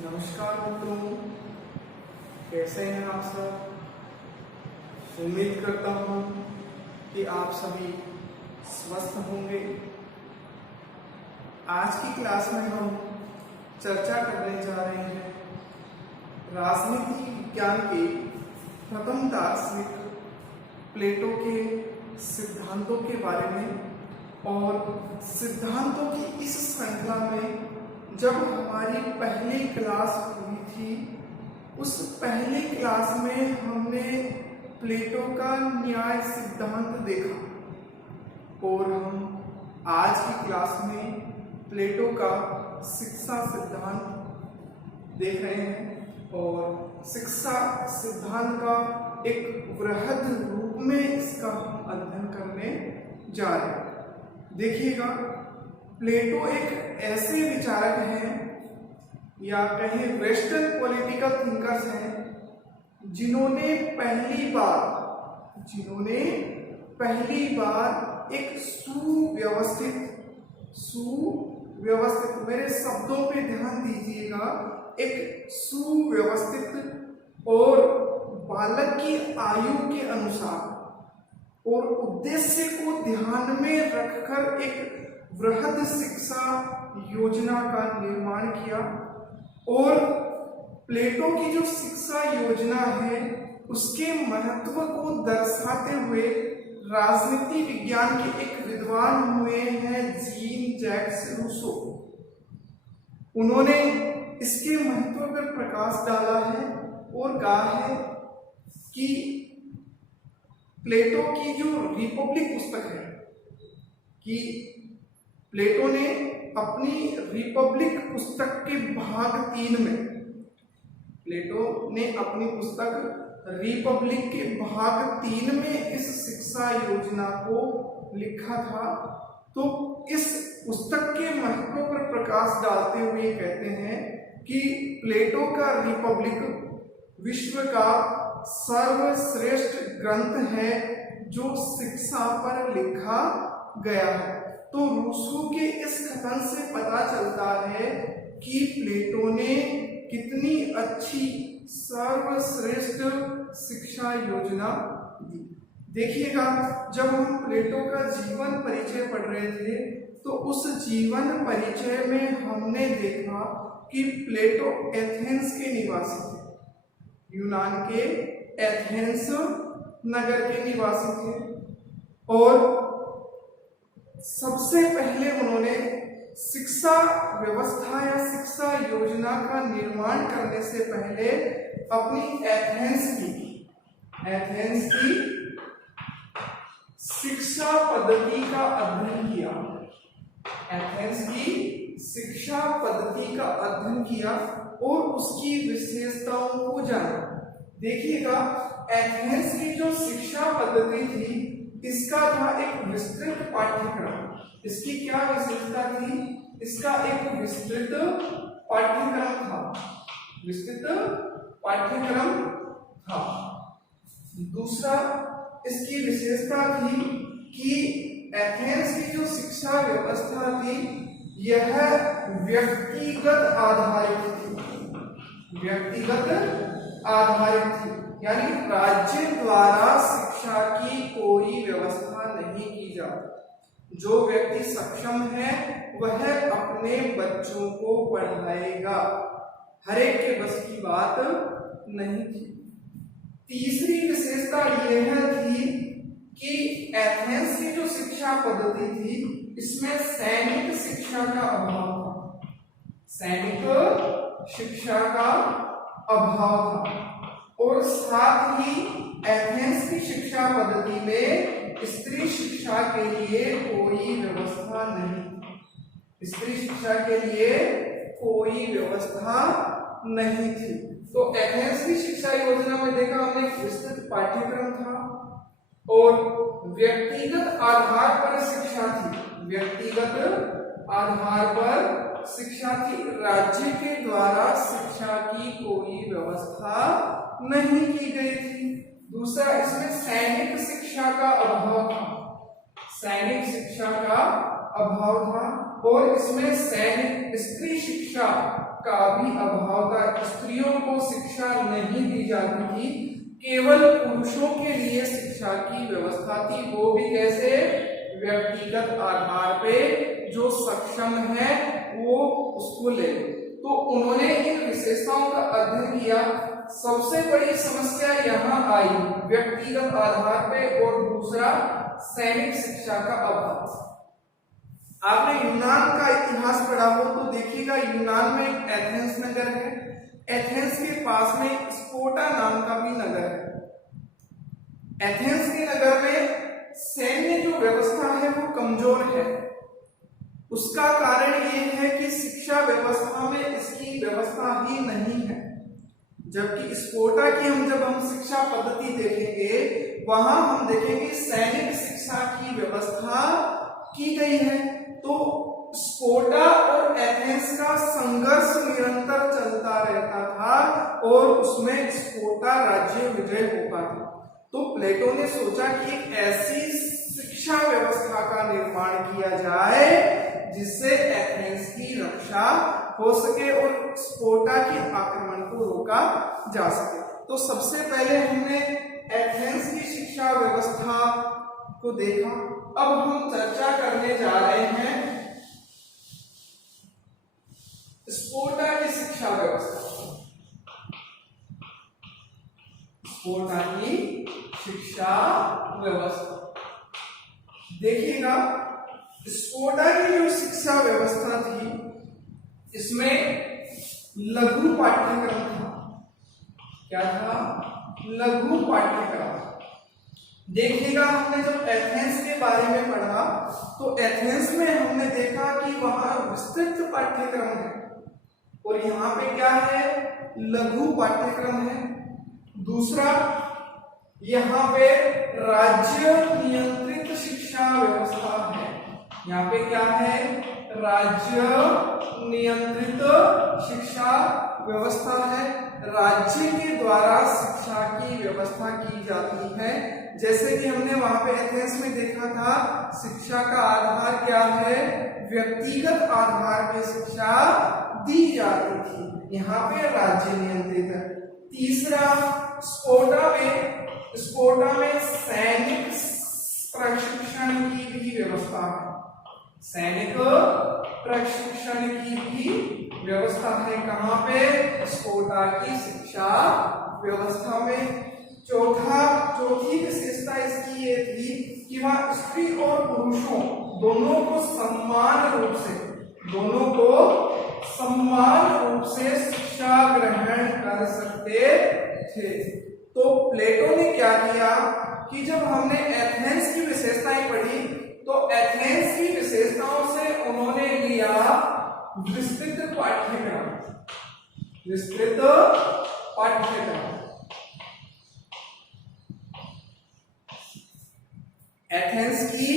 नमस्कार मित्रों, कैसे हैं आप सब। उम्मीद करता हूँ कि आप सभी स्वस्थ होंगे। आज की क्लास में हम चर्चा करने जा रहे हैं राजनीति विज्ञान के प्रथम दार्शनिक प्लेटो के सिद्धांतों के बारे में। और सिद्धांतों की इस श्रृंखला में जब हमारी पहली क्लास हुई थी, उस पहली क्लास में हमने प्लेटो का न्याय सिद्धांत देखा और हम आज की क्लास में प्लेटो का शिक्षा सिद्धांत देख रहे हैं। और शिक्षा सिद्धांत का एक वृहद रूप में इसका हम अध्ययन करने जा रहे हैं। देखिएगा, प्लेटो एक ऐसे विचारक हैं या कहें वेस्टर्न पॉलिटिकल थिंकर्स हैं जिन्होंने पहली बार एक सुव्यवस्थित, मेरे शब्दों पे ध्यान दीजिएगा, एक सुव्यवस्थित और बालक की आयु के अनुसार और उद्देश्य को ध्यान में रखकर एक वृहद शिक्षा योजना का निर्माण किया। और प्लेटो की जो शिक्षा योजना है उसके महत्व को दर्शाते हुए राजनीति विज्ञान के एक विद्वान हुए हैं जीन जैक्स रूसो। उन्होंने इसके महत्व पर प्रकाश डाला है और कहा है कि प्लेटो की जो रिपब्लिक पुस्तक है कि प्लेटो ने अपनी रिपब्लिक पुस्तक के भाग 3 में, प्लेटो ने अपनी पुस्तक रिपब्लिक के भाग 3 में इस शिक्षा योजना को लिखा था। तो इस पुस्तक के महत्व पर प्रकाश डालते हुए कहते हैं कि प्लेटो का रिपब्लिक विश्व का सर्वश्रेष्ठ ग्रंथ है जो शिक्षा पर लिखा गया है। तो रूसो के इस कथन से पता चलता है कि प्लेटो ने कितनी अच्छी सर्वश्रेष्ठ शिक्षा योजना दी। देखिएगा, जब हम प्लेटो का जीवन परिचय पढ़ रहे थे तो उस जीवन परिचय में हमने देखा कि प्लेटो एथेंस के निवासी थे, यूनान के एथेंस नगर के निवासी थे। और सबसे पहले उन्होंने शिक्षा व्यवस्था या शिक्षा योजना का निर्माण करने से पहले अपनी एथेंस की शिक्षा पद्धति का अध्ययन किया। एथेंस की शिक्षा पद्धति का अध्ययन किया और उसकी विशेषताओं को जाना। देखिएगा, एथेंस की जो शिक्षा पद्धति थी इसका था एक विस्तृत पाठ्यक्रम। इसकी क्या विशेषता थी? इसका एक विस्तृत पाठ्यक्रम था। दूसरा, इसकी विशेषता थी कि एथेंस की जो शिक्षा व्यवस्था थी यह व्यक्तिगत आधारित थी, यानी राज्य द्वारा शिक्षा की कोई व्यवस्था नहीं की जाती। जो व्यक्ति सक्षम है वह अपने बच्चों को पढ़ाएगा, हर एक के बस की बात नहीं थी। तीसरी विशेषता यह थी कि एथेंस की जो शिक्षा पद्धति थी इसमें सैनिक शिक्षा का अभाव था। और साथ ही एथेंस की शिक्षा पद्धति में स्त्री शिक्षा के लिए कोई व्यवस्था नहीं थी। तो एथेंस की शिक्षा योजना में देखा हमने एक विस्तृत पाठ्यक्रम था और व्यक्तिगत आधार पर शिक्षा थी। राज्य के द्वारा शिक्षा की कोई व्यवस्था नहीं की गई थी। दूसरा, इसमें सैनिक शिक्षा का अभाव था। और इसमें सैनिक स्त्री शिक्षा का भी अभाव था। स्त्रियों को शिक्षा नहीं दी जाती थी, केवल पुरुषों के लिए शिक्षा की व्यवस्था थी, वो भी कैसे, व्यक्तिगत आधार पे, जो सक्षम है वो उसको ले। तो उन्होंने इन विशेषताओं का अध्ययन किया। सबसे बड़ी समस्या यहाँ आई व्यक्तिगत आधार पे, और दूसरा सैनिक शिक्षा का अभाव। आपने यूनान का इतिहास पढ़ा हो तो देखिएगा, यूनान में एक एथेंस नगर है, एथेंस के पास में स्पोर्टा नाम का भी नगर है। एथेंस के नगर में सैन्य जो व्यवस्था है वो कमजोर है। उसका कारण ये है कि शिक्षा व्यवस्था में इसकी व्यवस्था ही नहीं है। जबकि स्पोर्टा की जब हम शिक्षा पद्धति देखेंगे, वहां हम देखेंगे सैनिक शिक्षा की व्यवस्था की गई है। तो स्पोर्टा और एथेंस का संघर्ष निरंतर चलता रहता था और उसमें स्पोर्टा राज्य विजय होता था। तो प्लेटो ने सोचा कि एक ऐसी शिक्षा व्यवस्था का निर्माण किया जाए जिससे एथेंस की रक्षा हो सके और स्पोर्टा के आक्रमण को रोका जा सके। तो सबसे पहले हमने एथेंस की शिक्षा व्यवस्था को देखा। अब हम चर्चा करने जा रहे हैं स्पोर्टा की शिक्षा व्यवस्था। स्पोर्टा की शिक्षा व्यवस्था देखिएगा, स्पोर्टा की जो शिक्षा व्यवस्था थी इसमें लघु पाठ्यक्रम था। क्या था? लघु पाठ्यक्रम। देखिएगा, हमने जब एथेंस के बारे में पढ़ा तो एथेंस में हमने देखा कि वहां विस्तृत पाठ्यक्रम है और यहाँ पे क्या है? लघु पाठ्यक्रम है। दूसरा, यहाँ पे राज्य नियंत्रित शिक्षा व्यवस्था है। यहाँ पे क्या है? राज्य नियंत्रित शिक्षा व्यवस्था है। राज्य के द्वारा शिक्षा की व्यवस्था की जाती है। जैसे कि हमने वहां पे एथेंस में देखा था, शिक्षा का आधार क्या है? व्यक्तिगत आधार पे शिक्षा दी जाती थी। यहाँ पे राज्य नियंत्रित है। तीसरा, स्पोर्टा में सैनिक प्रशिक्षण की भी व्यवस्था है। सैनिक प्रशिक्षण की भी व्यवस्था है। कहाँ पे? स्पोर्टा की शिक्षा व्यवस्था में। चौथी विशेषता इसकी ये थी कि वहां स्त्री और पुरुषों दोनों को समान रूप से शिक्षा ग्रहण कर सकते थे। तो प्लेटो ने क्या किया कि जब हमने एथेंस की विशेषताएं पढ़ी तो एथेंस की विशेषताओं से उन्होंने लिया विस्तृत पाठ्यक्रम। एथेंस की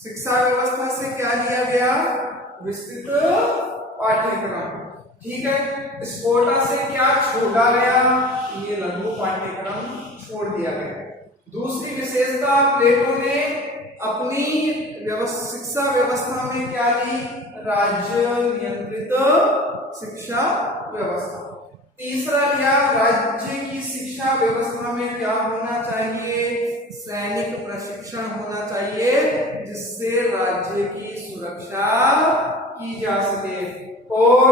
शिक्षा व्यवस्था से क्या लिया गया? विस्तृत पाठ्यक्रम। ठीक है। स्पोर्टा से क्या छोड़ा गया? ये लघु पाठ्यक्रम छोड़ दिया गया। दूसरी विशेषता, प्लेटो ने अपनी शिक्षा व्यवस्था में क्या ली? राज्य नियंत्रित शिक्षा व्यवस्था। तीसरा लिया, राज्य की शिक्षा व्यवस्था में क्या होना चाहिए? सैनिक प्रशिक्षण होना चाहिए जिससे राज्य की सुरक्षा की जा सके। और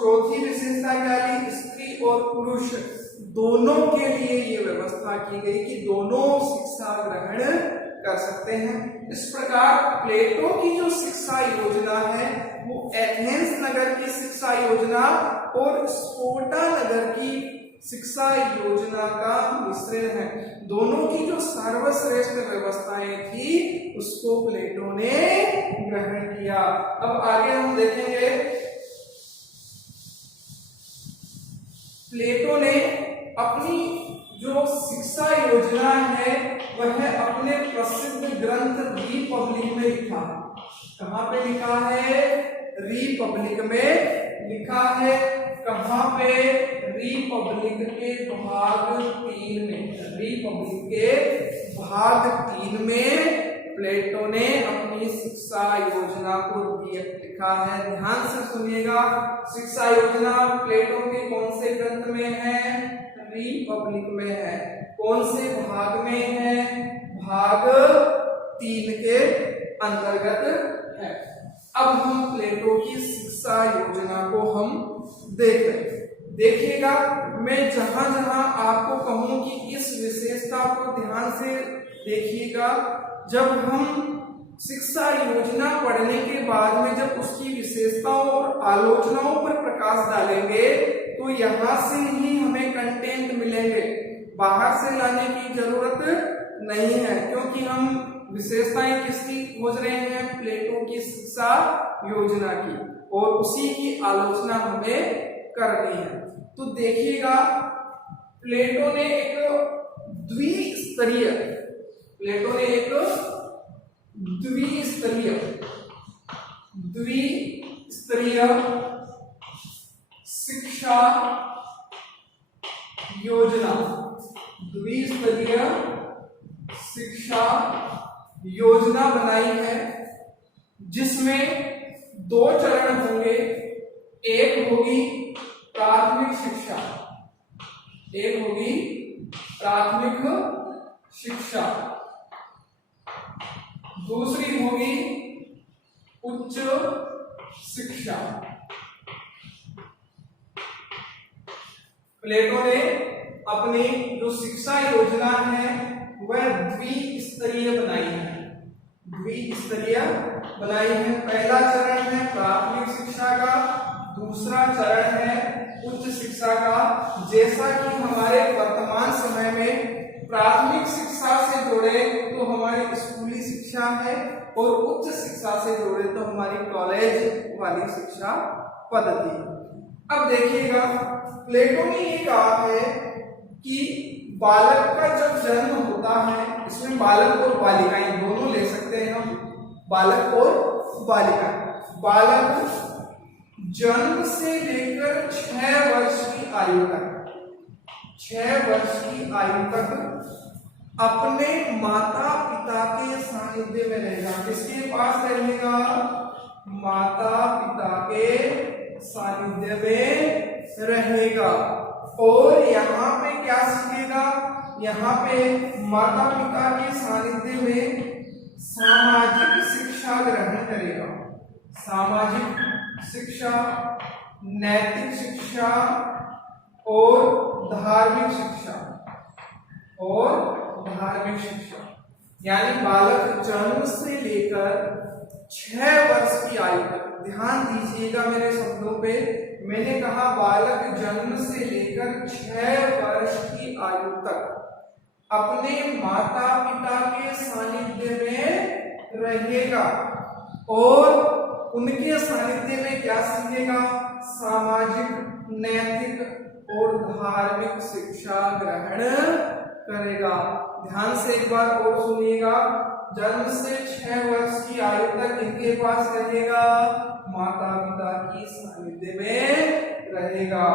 चौथी विशेषता क्या ली? स्त्री और पुरुष दोनों के लिए ये व्यवस्था की गई कि दोनों शिक्षा ग्रहण कर सकते हैं। इस प्रकार प्लेटो की जो शिक्षा योजना है वो एथेंस नगर की शिक्षा योजना और स्पोर्टा नगर की शिक्षा योजना का मिश्रण है। दोनों की जो सर्वश्रेष्ठ व्यवस्थाएं थी उसको प्लेटो ने ग्रहण किया। अब आगे हम देखेंगे, प्लेटो ने अपनी जो शिक्षा योजना है वह अपने प्रसिद्ध ग्रंथ रिपब्लिक में लिखा है। कहाँ पे लिखा है? रिपब्लिक में लिखा है। कहाँ पे? रिपब्लिक के भाग 3 में। रिपब्लिक के भाग 3 में प्लेटो ने अपनी शिक्षा योजना को लिखा है। ध्यान से सुनिएगा, शिक्षा योजना प्लेटो के कौन से ग्रंथ में है? रिपब्लिक में है। कौन से भाग में है? भाग 3 के अंतर्गत है। अब हम प्लेटो की शिक्षा योजना को हम देख रहे हैं। देखिएगा, मैं जहां जहां आपको कहूं कि इस विशेषता को ध्यान से देखिएगा, जब हम शिक्षा योजना पढ़ने के बाद में जब उसकी विशेषताओं और आलोचनाओं पर प्रकाश डालेंगे तो यहां से ही हमें कंटेंट मिलेंगे, बाहर से लाने की जरूरत नहीं है, क्योंकि हम विशेषताएं किसकी खोज रहे हैं? प्लेटो की शिक्षा योजना की, और उसी की आलोचना हमें करनी है। तो देखिएगा, प्लेटो ने एक द्विस्तरीय शिक्षा योजना बनाई है, जिसमें 2 चरण होंगे। एक होगी प्राथमिक शिक्षा, दूसरी होगी उच्च शिक्षा। प्लेटो ने अपनी जो शिक्षा योजना है वह द्विस्तरीय बनाई है। पहला चरण है प्राथमिक शिक्षा का, दूसरा चरण है उच्च शिक्षा का। जैसा कि हमारे वर्तमान समय में प्राथमिक शिक्षा से जुड़े तो हमारी स्कूली शिक्षा है, और उच्च शिक्षा से जुड़े तो हमारी कॉलेज वाली शिक्षा पद्धति। अब देखिएगा, प्लेटो ने ये कहा है कि बालक का जब जन्म होता है, इसमें बालक और बालिकाएं दोनों ले सकते हैं हम, बालक और बालिका। बालक जन्म से लेकर 6 वर्ष की आयु तक अपने माता पिता के सानिध्य में रहेगा। किसके पास रहेगा? माता पिता के सानिध्य में रहेगा। और यहाँ पे क्या सीखेगा? यहाँ पे माता पिता के सानिध्य में सामाजिक शिक्षा ग्रहण करेगा। सामाजिक शिक्षा, नैतिक शिक्षा और धार्मिक शिक्षा। यानी बालक जन्म से लेकर 6 वर्ष की आयु तक, ध्यान दीजिएगा मेरे शब्दों पे, मैंने कहा बालक जन्म से लेकर 6 वर्ष की आयु तक अपने माता पिता के सानिध्य में रहेगा, और उनके सानिध्य में क्या सीखेगा? सामाजिक, नैतिक और धार्मिक शिक्षा ग्रहण करेगा। ध्यान से एक बार और सुनिएगा, जन्म से 6 वर्ष की आयु तक इनके पास रहेगा, माता पिता की सानिध्य में रहेगा।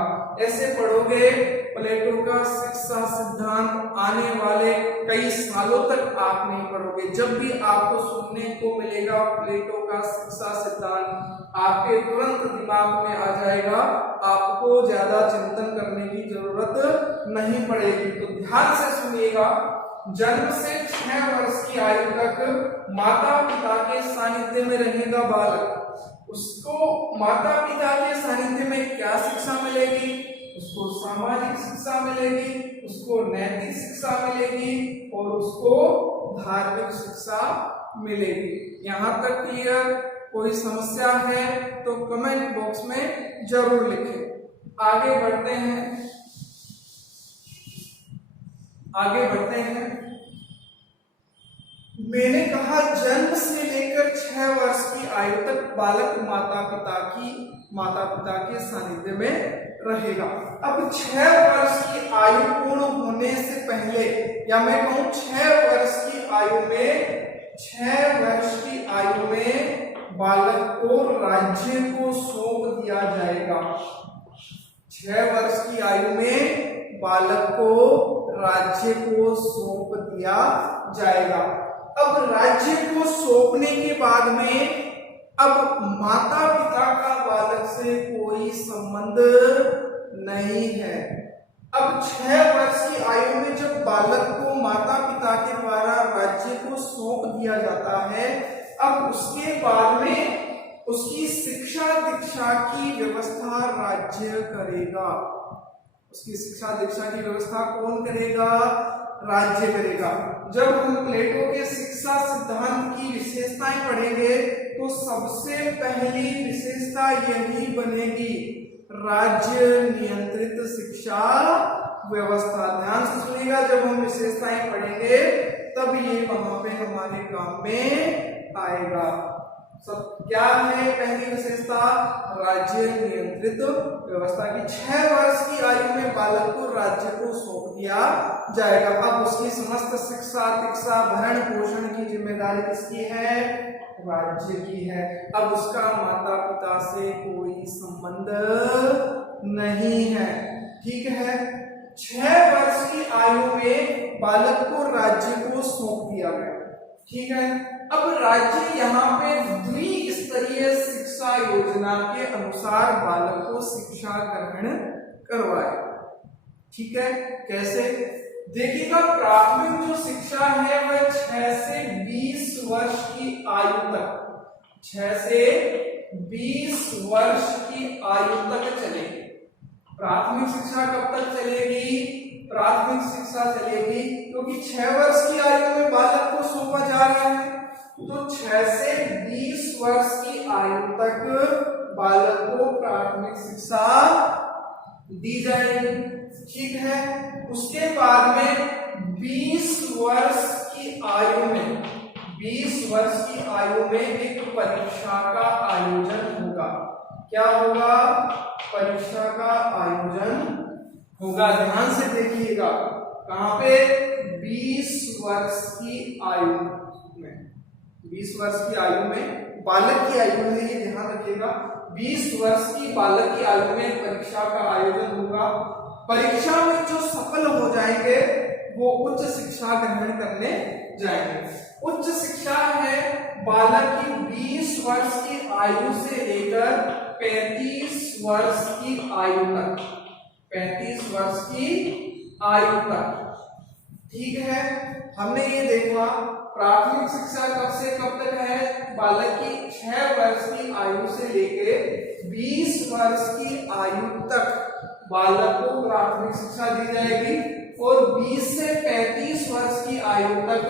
ऐसे पढ़ोगे प्लेटो का शिक्षा सिद्धांत आने वाले कई सालों तक आप नहीं पढ़ोगे। जब भी आपको सुनने को मिलेगा प्लेटो का शिक्षा सिद्धांत, आपके तुरंत दिमाग में आ जाएगा, आपको ज्यादा चिंतन करने की जरूरत नहीं पड़ेगी। तो ध्यान से सुनिएगा, जन्म से 6 वर्ष की आयु तक माता पिता के सानिध्य में रहेगा बालक। उसको माता पिता के सानिध्य में क्या शिक्षा मिलेगी? उसको सामाजिक शिक्षा मिलेगी, उसको नैतिक शिक्षा मिलेगी और उसको धार्मिक शिक्षा मिलेगी। यहाँ तक क्लियर? कोई समस्या है तो कमेंट बॉक्स में जरूर लिखें। आगे बढ़ते हैं। मैंने कहा जन्म से लेकर 6 वर्ष की आयु तक बालक माता पिता के सानिध्य में रहेगा। अब 6 वर्ष की आयु पूर्ण होने से पहले, या मैं कहूं 6 वर्ष की आयु में बालक को राज्य को सौंप दिया जाएगा। 6 वर्ष की आयु में बालक को राज्य को सौंप दिया जाएगा। अब राज्य को सौंपने के बाद में अब माता पिता का बालक से कोई संबंध नहीं है। अब 6 वर्ष की आयु में जब बालक को माता पिता के द्वारा राज्य को सौंप दिया जाता है, अब उसके बाद में उसकी शिक्षा दीक्षा की व्यवस्था राज्य करेगा। उसकी शिक्षा दीक्षा की व्यवस्था कौन करेगा? राज्य करेगा। जब हम प्लेटो के शिक्षा सिद्धांत की विशेषताएं पढ़ेंगे तो सबसे पहली विशेषता यही बनेगी, राज्य नियंत्रित शिक्षा व्यवस्था। ध्यान से सुनिएगा, जब हम विशेषताएं पढ़ेंगे तब ये वहां पे हमारे काम में आएगा। सब क्या है पहली विशेषता? राज्य नियंत्रित व्यवस्था की 6 वर्ष की आयु में बालक को राज्य को सौंप दिया जाएगा। अब उसकी समस्त शिक्षा दीक्षा भरण पोषण की जिम्मेदारी किसकी है? राज्य की है। अब उसका माता पिता से कोई संबंध नहीं है। ठीक है, 6 वर्ष की आयु में बालक को राज्य को सौंप दिया गया। ठीक है, अब राज्य यहाँ पे द्विस्तरीय शिक्षा योजना के अनुसार बालक को शिक्षा ग्रहण करवाए। ठीक है, कैसे? देखिएगा, प्राथमिक जो शिक्षा है वह 6 से 20 वर्ष की आयु तक, 6 से 20 वर्ष की आयु तक चलेगी। प्राथमिक शिक्षा कब तक चलेगी? प्राथमिक शिक्षा चलेगी क्योंकि 6 वर्ष की आयु में बालक को सौंपा जा रहा है, तो 6 से 20 वर्ष की आयु तक बालक को प्राथमिक शिक्षा दी जाएगी। ठीक है, उसके बाद में 20 वर्ष की आयु में 20 वर्ष की आयु में एक परीक्षा का आयोजन होगा। क्या होगा? परीक्षा का आयोजन होगा। ध्यान से देखिएगा, कहां पे? 20 वर्ष की आयु में, 20 वर्ष की आयु में बालक की आयु है, ये ध्यान रखिएगा। 20 वर्ष की बालक की आयु में परीक्षा का आयोजन होगा। परीक्षा में जो सफल हो जाएंगे वो उच्च शिक्षा ग्रहण करने जाएंगे। उच्च शिक्षा है बालक की 20 वर्ष की आयु से लेकर 35 वर्ष की आयु तक, 35 वर्ष की आयु तक। ठीक है, हमने ये देखा प्राथमिक शिक्षा कब से कब तक है? बालक की 6 वर्ष की आयु से लेकर 20 वर्ष की आयु तक बालक को प्राथमिक शिक्षा दी जाएगी और 20 से 35 वर्ष की आयु तक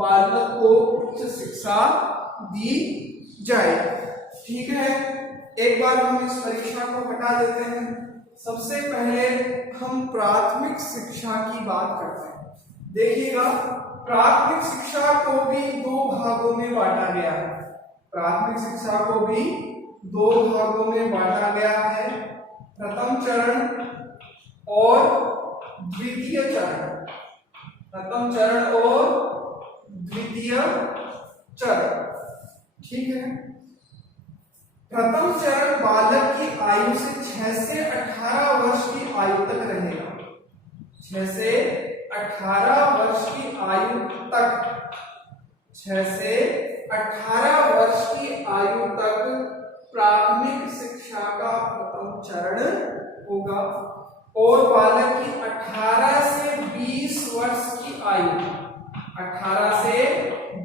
बालक को उच्च शिक्षा दी जाएगी। ठीक है, एक बार हम इस परीक्षा को हटा देते हैं। सबसे पहले हम प्राथमिक शिक्षा की बात करते हैं। देखिएगा, प्राथमिक शिक्षा को भी 2 भागों में बांटा गया है। प्राथमिक शिक्षा को भी 2 भागों में बांटा गया है, प्रथम चरण और द्वितीय चरण। प्रथम चरण और द्वितीय चरण। ठीक है, प्रथम चरण बालक की आयु से 6 से 18 वर्ष की आयु तक रहेगा। 6 से 18 वर्ष की आयु तक, 6 से 18 वर्ष की आयु तक प्राथमिक शिक्षा का प्रथम चरण होगा और बालक की 18 से 20 वर्ष की आयु, 18 से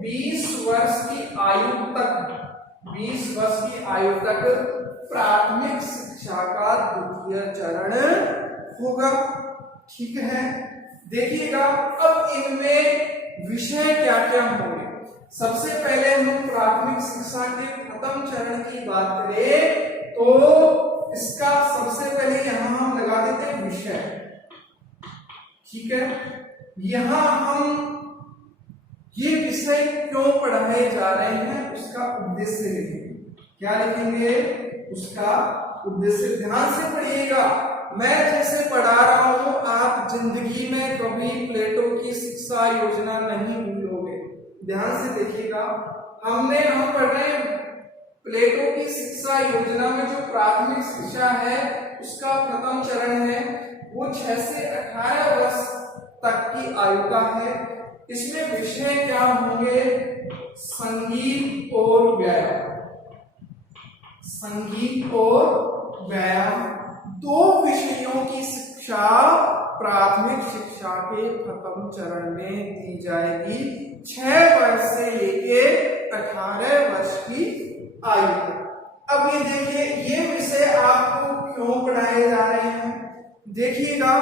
20 वर्ष की आयु तक, 20 वर्ष की आयु तक प्राथमिक शिक्षा का द्वितीय चरण होगा। ठीक है, देखिएगा अब इनमें विषय क्या क्या होंगे। सबसे पहले हम प्राथमिक शिक्षा के प्रथम चरण की बात करें तो इसका सबसे पहले यहां हम लगा देते हैं विषय। ठीक है, यहां हम ये विषय क्यों पढ़ाए जा रहे हैं उसका उद्देश्य लिखेंगे। क्या लिखेंगे? उसका उद्देश्य। ध्यान से पढ़िएगा, मैं जैसे पढ़ा रहा हूं आप जिंदगी में कभी प्लेटो की शिक्षा योजना नहीं भूलोगे। ध्यान से देखिएगा, हम पढ़ रहे हैं प्लेटो की शिक्षा योजना में जो प्राथमिक शिक्षा है उसका प्रथम चरण है वो 6 से 18 वर्ष तक की आयु का है इसमें विषय क्या होंगे? संगीत और व्यायाम। संगीत और व्यायाम दो विषयों की शिक्षा प्राथमिक शिक्षा के प्रथम चरण में दी जाएगी 6 वर्ष से लेके 18 वर्ष की आयु तक। अब ये देखिए, ये विषय आपको क्यों पढ़ाए जा रहे हैं? देखिएगा,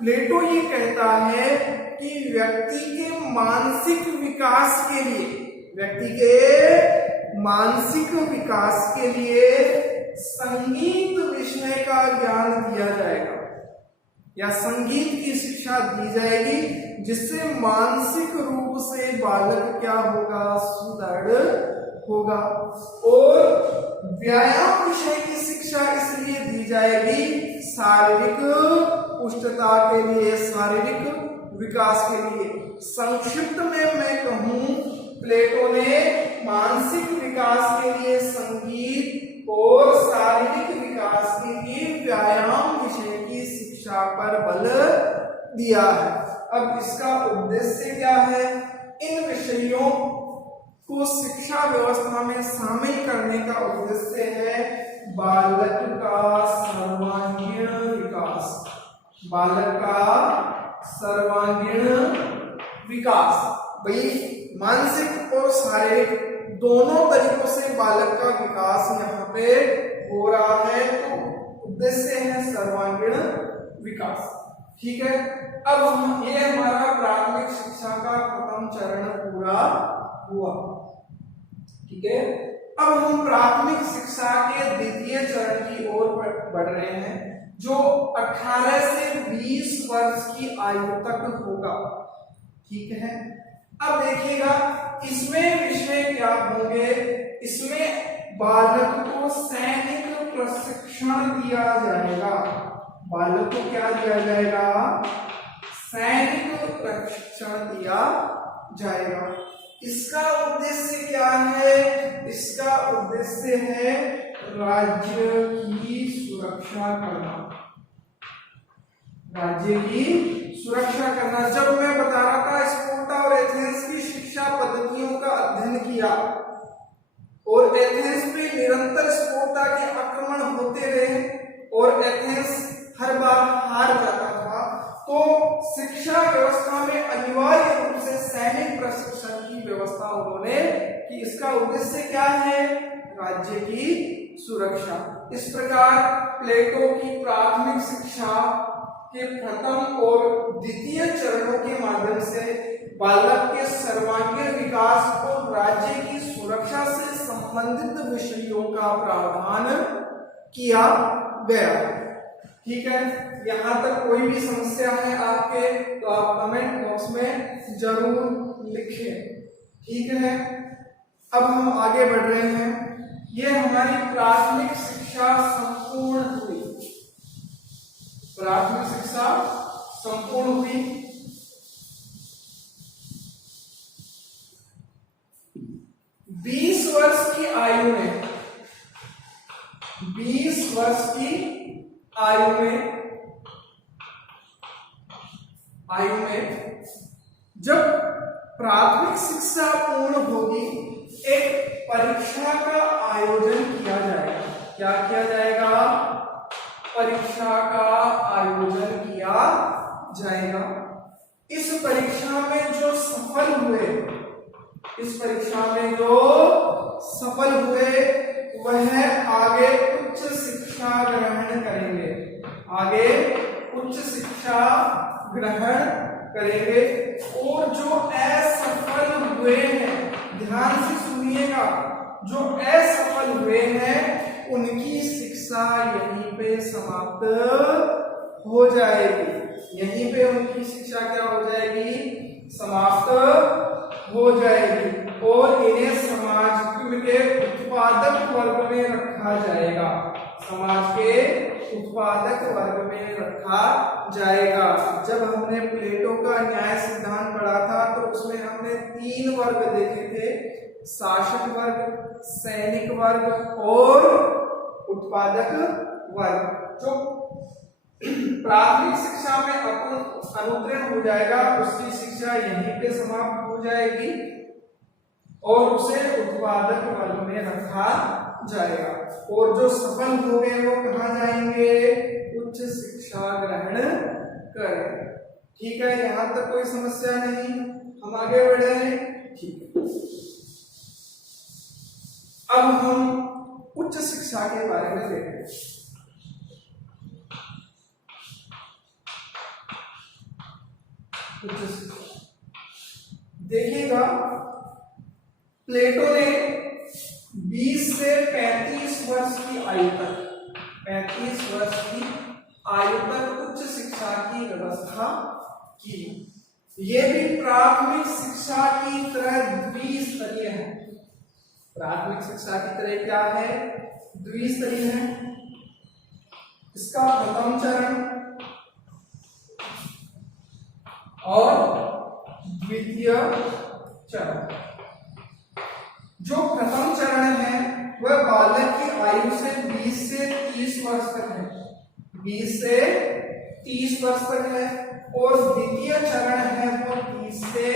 प्लेटो ये कहता है कि व्यक्ति के मानसिक विकास के लिए, व्यक्ति के मानसिक विकास के लिए संगीत विषय का ज्ञान दिया जाएगा या संगीत की शिक्षा दी जाएगी, जिससे मानसिक रूप से बालक क्या होगा? सुदृढ़ होगा। और व्यायाम विषय की शिक्षा इसलिए दी जाएगी शारीरिक पुष्टता के लिए, शारीरिक विकास के लिए। संक्षिप्त में मैं कहूं, प्लेटो ने मानसिक विकास के लिए संगीत और शारीरिक विकास के लिए व्यायाम विषय की शिक्षा पर बल दिया है। अब इसका उद्देश्य क्या है? इन विषयों को शिक्षा व्यवस्था में शामिल करने का उद्देश्य है बालक का सर्वांगीण विकास। बालक का सर्वांगीण विकास। भाई, मानसिक और शारीरिक दोनों तरीकों से बालक का विकास यहाँ पे हो रहा है, तो उद्देश्य है सर्वांगीण विकास। ठीक है, अब हम ये हमारा प्राथमिक शिक्षा का प्रथम चरण पूरा हुआ। ठीक है, अब हम प्राथमिक शिक्षा के द्वितीय चरण की ओर बढ़ रहे हैं, जो 18 से 20 वर्ष की आयु तक होगा। ठीक है, अब देखिएगा, इसमें विषय क्या होंगे? इसमें बालक को सैनिक प्रशिक्षण दिया जाएगा। बालक को क्या दिया जाएगा? सैनिक प्रशिक्षण दिया जाएगा। इसका उद्देश्य क्या है? इसका उद्देश्य है राज्य की सुरक्षा करना। राज्य की सुरक्षा करना। जब मैं बता रहा था स्पार्टा और एथेंस की शिक्षा पद्धतियों का अध्ययन किया और एथेंस पे निरंतर स्पार्टा के आक्रमण होते रहे और एथेंस हर बार हार जाता था, तो शिक्षा व्यवस्था में अनिवार्य रूप से सैनिक प्रशिक्षण की व्यवस्था उन्होंने कि इसका उद्देश्य क्या है? राज्य की सुरक्षा। इस प्रकार प्लेटो की प्राथमिक शिक्षा के प्रथम और द्वितीय चरणों के माध्यम से बालक के सर्वांगीण विकास और राज्य की सुरक्षा से संबंधित विषयों का प्रावधान किया गया। ठीक है, यहाँ तक कोई भी समस्या है आपके तो आप कमेंट बॉक्स में जरूर लिखें। ठीक है, अब हम आगे बढ़ रहे हैं। ये हमारी प्राथमिक शिक्षा संपूर्ण हुई। प्राथमिक शिक्षा संपूर्ण हुई। बीस वर्ष की आयु में, 20 वर्ष की आयु में जब प्राथमिक शिक्षा पूर्ण होगी, एक परीक्षा का आयोजन किया जाएगा। क्या किया जाएगा? परीक्षा का आयोजन किया जाएगा। इस परीक्षा में जो सफल हुए, इस परीक्षा में जो सफल हुए वह आगे उच्च शिक्षा ग्रहण करेंगे। आगे उच्च शिक्षा ग्रहण करेंगे। और जो असफल हुए हैं, ध्यान से सुनिएगा, जो असफल हुए हैं उनकी शिक्षा यहीं पे समाप्त हो जाएगी। यहीं पे उनकी शिक्षा क्या हो जाएगी? समाप्त हो जाएगी और इन्हें समाज के उत्पादक वर्ग में रखा जाएगा। समाज के उत्पादक वर्ग में रखा जाएगा। जब हमने प्लेटो का न्याय सिद्धांत पढ़ा था तो उसमें हमने 3 वर्ग देखे थे, शासक वर्ग, सैनिक वर्ग और उत्पादक वर्ग। जो प्राथमिक शिक्षा में अपन अनुत्तीर्ण हो जाएगा उसकी शिक्षा यहीं पे समाप्त हो जाएगी और उसे उत्पादक वर्ग में रखा जाएगा। और जो सफल हो गए वो कहाँ जाएंगे? उच्च शिक्षा ग्रहण करेंगे। ठीक है, यहां तक कोई समस्या नहीं, हम आगे बढ़े हैं। ठीक है, अब हम उच्च शिक्षा के बारे में देखें। उच्च शिक्षा देखिएगा, प्लेटो ने 20 से 35 वर्ष की आयु तक 35 वर्ष की आयु तक उच्च शिक्षा की व्यवस्था की। ये भी प्राथमिक शिक्षा की तरह द्विस्तरीय है। प्राथमिक शिक्षा की तरह क्या है? द्विस्तरीय है। इसका प्रथम चरण और द्वितीय चरण। जो प्रथम चरण है वह बालक की आयु से 20 से 30 वर्ष तक है, 20 से 30 वर्ष तक है। और द्वितीय चरण है वो 30 से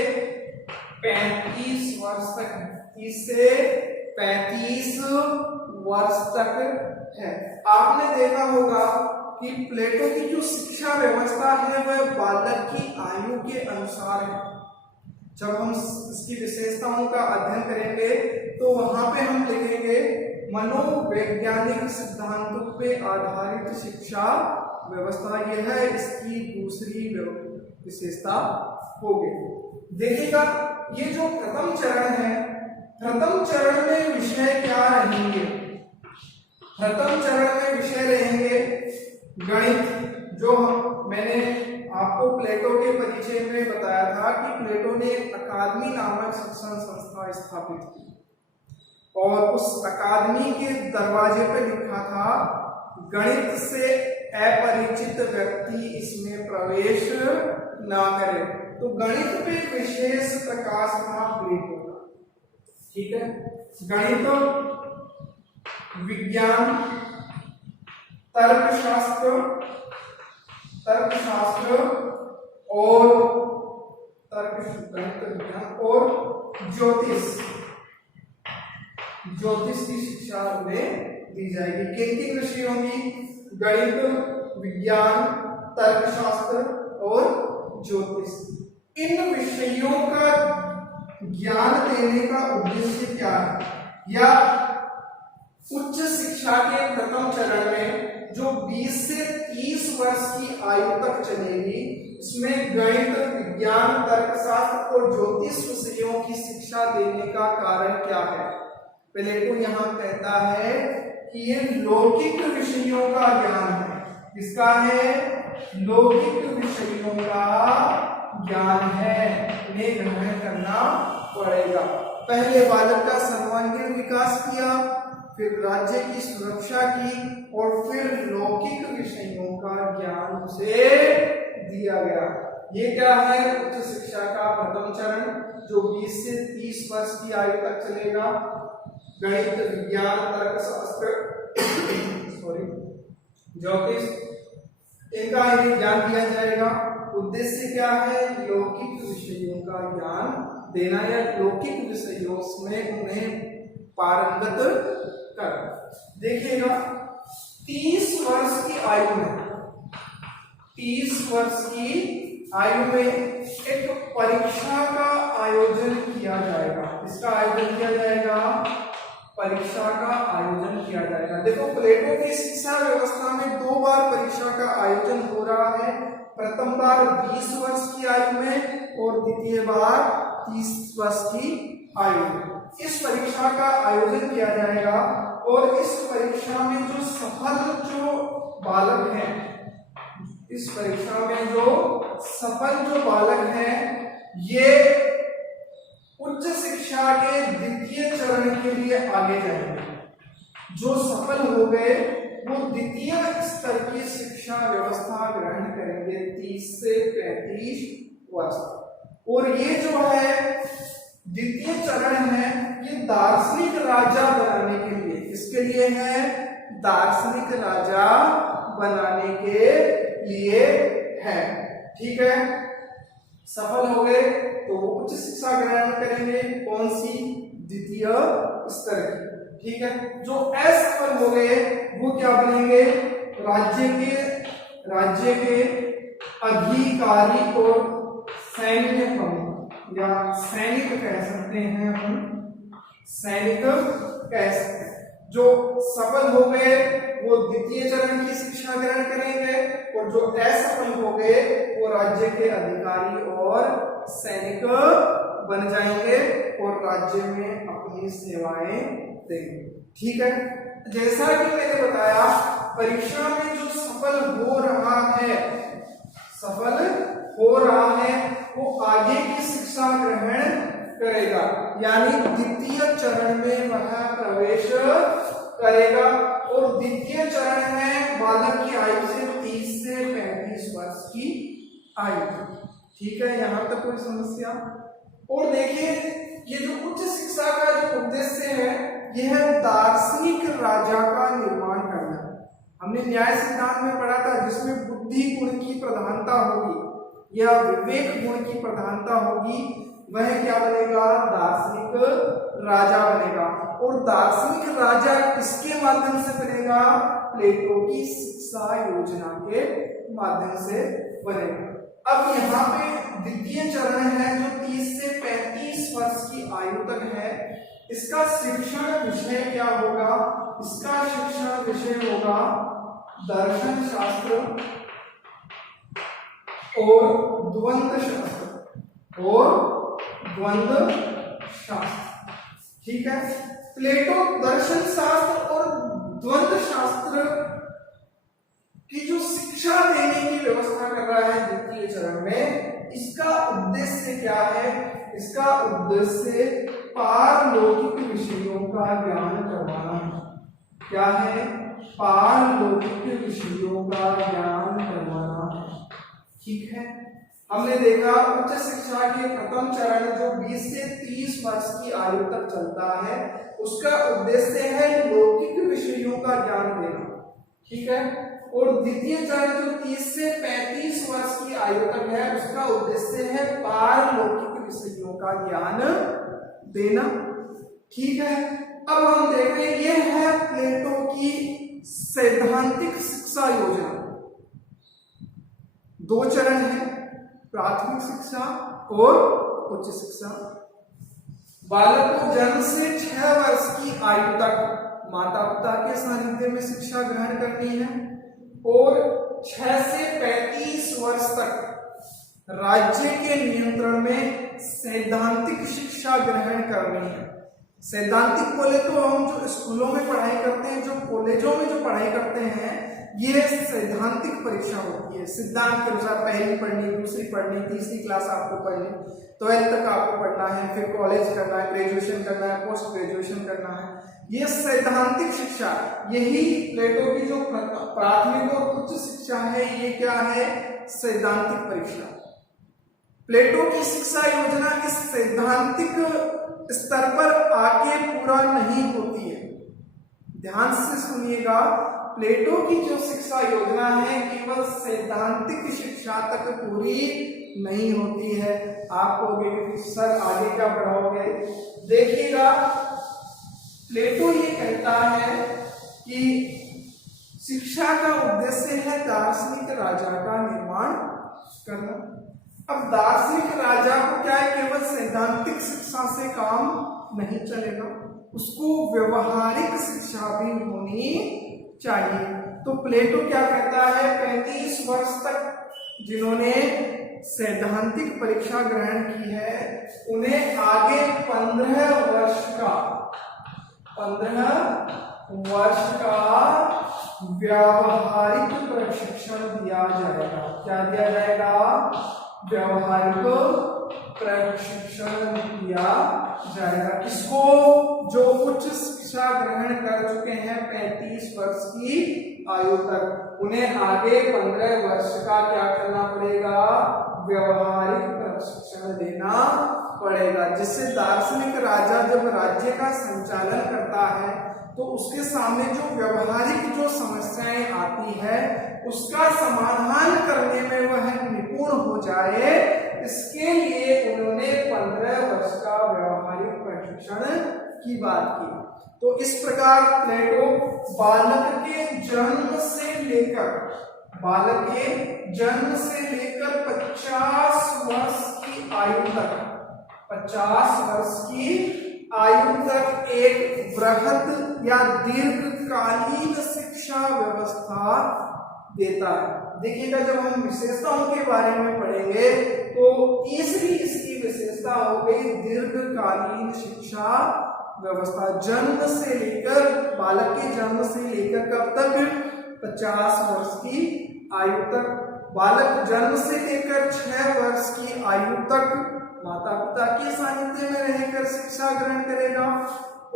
35 वर्ष तक है, 30 से 35 वर्ष तक है। आपने देखा होगा कि प्लेटो की जो शिक्षा व्यवस्था है वह बालक की आयु के अनुसार है। जब हम इसकी विशेषताओं का अध्ययन करेंगे तो वहां पे हम लिखेंगे मनोवैज्ञानिक सिद्धांतों पे आधारित शिक्षा व्यवस्था। यह है इसकी दूसरी विशेषता होगी। देखिएगा, ये जो प्रथम चरण है, प्रथम चरण में विषय क्या रहेंगे? प्रथम चरण में विषय रहेंगे गणित। जो मैंने आपको प्लेटो के परिचय में बताया था कि प्लेटो ने अकादमी नामक शिक्षण संस्था स्थापित की और उस अकादमी के दरवाजे पर लिखा था गणित से अपरिचित व्यक्ति इसमें प्रवेश ना करे। तो गणित पे विशेष प्रकाश था प्लेटो का। ठीक है, गणित, विज्ञान, तर्कशास्त्र और ज्योतिष की शिक्षा उन्हें दी जाएगी। किन किन विषयों की? गणित, विज्ञान, तर्कशास्त्र और ज्योतिष। इन विषयों का ज्ञान देने का उद्देश्य क्या है? या उच्च शिक्षा के प्रथम चरण में जो 20 से 30 वर्ष की आयु तक चलेगी, इसमें गणित, विज्ञान, तर्कशास्त्र और ज्योतिष विषयों की शिक्षा देने का कारण क्या है? प्लेटो यहाँ कहता है कि ये लौकिक विषयों का ज्ञान है। किसका है? लौकिक विषयों का ज्ञान है, इन्हें ग्रहण करना पड़ेगा। पहले बालक का सर्वांगीण विकास किया, फिर राज्य की सुरक्षा की और फिर लौकिक विषयों का ज्ञान उसे दिया गया। ये क्या है? उच्च शिक्षा का प्रथम चरण जो 20 से 30 वर्ष की आयु तक चलेगा। गणित, विज्ञान, तर्कशास्त्र ज्योतिष, इनका ज्ञान दिया जाएगा। उद्देश्य क्या है? लौकिक विषयों का ज्ञान देना या लौकिक विषयों में उन्हें पारंगत कर। देखिएगा, 30 वर्ष की आयु में 30 वर्ष की आयु में एक परीक्षा का आयोजन किया जाएगा। इसका आयोजन किया जाएगा, परीक्षा का आयोजन किया जाएगा। देखो, प्लेटो की शिक्षा व्यवस्था में 2 बार परीक्षा का आयोजन हो रहा है। प्रथम बार 20 वर्ष की आयु में और द्वितीय बार 30 वर्ष की आयु में इस परीक्षा का आयोजन किया जाएगा। और इस परीक्षा में जो सफल बालक हैं, इस परीक्षा में जो सफल बालक हैं, ये उच्च शिक्षा के द्वितीय चरण के लिए आगे जाएंगे। जो सफल हो गए वो द्वितीय स्तर की शिक्षा व्यवस्था ग्रहण करेंगे 30 से 35 वर्ष। और ये जो है द्वितीय चरण है, ये दार्शनिक राजा बनाने के लिए, इसके लिए है दार्शनिक राजा बनाने के लिए है। ठीक है, सफल हो गए तो वो उच्च शिक्षा ग्रहण करेंगे, कौन सी, द्वितीय स्तर की। ठीक है, जो असफल हो गए वो क्या बनेंगे, राज्य के अधिकारी और सैन्य प्रमुख, या सैनिक कह सकते हैं अपन, सैनिक कह सकते हैं। जो सफल हो गए वो द्वितीय चरण की शिक्षा ग्रहण करेंगे, और जो असफल हो गए वो राज्य के अधिकारी और सैनिक बन जाएंगे और राज्य में अपनी सेवाएं देंगे। ठीक है, जैसा कि मैंने बताया परीक्षा में जो सफल हो रहा है वो आगे की शिक्षा ग्रहण करेगा, यानी द्वितीय चरण में वह प्रवेश करेगा। और द्वितीय चरण में बालक की आयु से 30 से 35 वर्ष की आयु। ठीक है, यहां तक कोई समस्या? और देखिए ये जो उच्च शिक्षा का जो उद्देश्य है यह दार्शनिक राजा का निर्माण करना है। हमने न्याय सिद्धांत में पढ़ा था जिसमें बुद्धि गुण की प्रधानता होगी या विवेक गुण की प्रधानता होगी, वह क्या बनेगा, दार्शनिक राजा बनेगा। और दार्शनिक राजा किसके माध्यम से बनेगा, प्लेटो की शिक्षा योजना के माध्यम से बनेगा। अब यहाँ पे द्वितीय चरण है जो 30 से 35 वर्ष की आयु तक है, इसका शिक्षण विषय क्या होगा, इसका शिक्षण विषय होगा दर्शन शास्त्र और द्वंद्व शास्त्र। ठीक है, प्लेटो दर्शन शास्त्र और द्वंद्व शास्त्र की जो शिक्षा देने की व्यवस्था कर रहा है द्वितीय चरण में, इसका उद्देश्य क्या है, इसका उद्देश्य पारलौकिक विषयों का ज्ञान करवाना है। क्या है, पारलौकिक विषयों का ज्ञान करवाना है। ठीक है, हमने देखा उच्च शिक्षा के प्रथम चरण जो 20 से 30 वर्ष की आयु तक चलता है, उसका उद्देश्य है लौकिक विषयों का ज्ञान देना। ठीक है, और द्वितीय चरण जो 30 से 35 वर्ष की आयु तक है, उसका उद्देश्य है पारलौकिक विषयों का ज्ञान देना। ठीक है, अब हम देख रहे हैं यह है प्लेटो की सैद्धांतिक शिक्षा योजना। 2 चरण है, प्राथमिक शिक्षा और उच्च शिक्षा। बालक को जन्म से 6 वर्ष की आयु तक माता पिता के सानिध्य में शिक्षा ग्रहण करनी है, और 6 से 35 वर्ष तक राज्य के नियंत्रण में सैद्धांतिक शिक्षा ग्रहण करनी है। सैद्धांतिक बोले तो हम जो स्कूलों में पढ़ाई करते हैं, जो कॉलेजों में जो पढ़ाई करते हैं, ये सैद्धांतिक परीक्षा होती है। सिद्धांत के अनुसार पहली पढ़नी, दूसरी पढ़नी, तीसरी क्लास आपको पढ़नी, 12th तक आपको पढ़ना है, फिर कॉलेज करना है, ग्रेजुएशन करना है, पोस्ट ग्रेजुएशन करना है। ये सैद्धांतिक शिक्षा, यही प्लेटो की जो प्राथमिक और उच्च शिक्षा है, ये क्या है, सैद्धांतिक परीक्षा। प्लेटो की शिक्षा योजना इस सैद्धांतिक स्तर पर आके पूरा नहीं होती है। ध्यान से सुनिएगा, प्लेटो की जो शिक्षा योजना है केवल सैद्धांतिक शिक्षा तक पूरी नहीं होती है। आप कहोगे कि सर आगे क्या पढ़ाओगे, देखिएगा प्लेटो ये कहता है कि शिक्षा का उद्देश्य है दार्शनिक राजा का निर्माण करना। अब दार्शनिक राजा को क्या है, केवल सैद्धांतिक शिक्षा से काम नहीं चलेगा, उसको व्यवहारिक शिक्षा भी होनी चाहिए। तो प्लेटो क्या कहता है, 35 वर्ष तक जिन्होंने सैद्धांतिक परीक्षा ग्रहण की है उन्हें आगे 15 वर्ष का व्यावहारिक प्रशिक्षण दिया जाएगा। क्या दिया जाएगा, व्यावहारिक प्रशिक्षण दिया जाएगा। इसको जो उच्च शिक्षा ग्रहण कर चुके हैं 35 वर्ष की आयु तक, उन्हें आगे 15 वर्ष का क्या करना पड़ेगा, व्यवहारिक प्रशिक्षण देना पड़ेगा, जिससे दार्शनिक राजा जब राज्य का संचालन करता है तो उसके सामने जो व्यवहारिक जो समस्याएं आती है उसका समाधान करने में वह निपुण हो जाए, इसके लिए उन्होंने 15 वर्ष का व्यवहारिक प्रशिक्षण की बात की। तो इस प्रकार प्लेटो बालक के जन्म से लेकर 50 वर्ष की आयु तक 50 वर्ष की आयु तक एक बृहद या दीर्घकालीन शिक्षा व्यवस्था देता है। देखिएगा, जब हम विशेषताओं के बारे में पढ़ेंगे तो तीसरी इसकी विशेषता हो गई दीर्घकालीन शिक्षा व्यवस्था। जन्म से लेकर, बालक के जन्म से लेकर कब तक? 50 वर्ष की आयु तक। बालक जन्म से लेकर 6 वर्ष की आयु तक माता पिता के सानिध्य में रहकर शिक्षा ग्रहण करेगा